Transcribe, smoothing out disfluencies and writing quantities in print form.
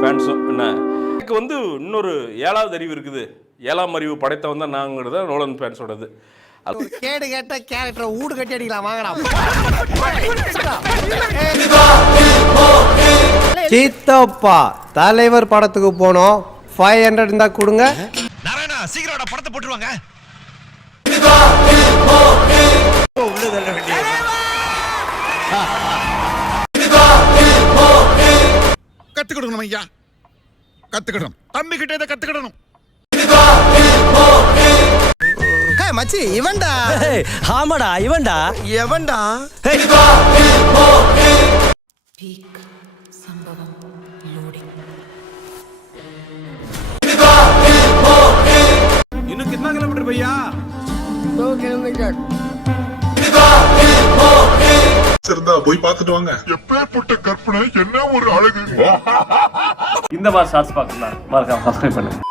ஃபேன்ஸும். என்ன எனக்கு வந்து இன்னொரு 7வது அறிவு இருக்குது, 7ஆம் அறிவு படைத்தவன் தான் நாங்கிறத நோலன் ஃபேன்ஸோடது. கேடு கேட்ட கேரக்டர் ஊடு கட்டி அடிக்கலாம் வாங்கடா. சித்தப்பா தலைவர் படத்துக்கு போனோம், 500 இருந்தா கொடுங்க. நாராயணா சீக்கிரம் படத்தை போட்டுருவாங்க. கத்துக்கிடணும் ஐயா, கத்துக்கிடணும். தம்பி கிட்ட இதை கத்துக்கிடணும். மச்சி இவன்டா. ஆமாடா இவன்டா. எவன்டா? பீக் சம்பவம் லோடிங். இன்னும் कितना किलोमीटर भैया? 2 किलोमीटर. இருந்தா போய் பார்த்துட்டு வாங்க. எப்பேற்பட்ட கற்பனை, என்ன ஒரு அழகு. இந்த மாதிரி ஷார்ட்ஸ் பார்க்கலாம், மறக்காம சப்ஸ்கிரைப் பண்ணுங்க.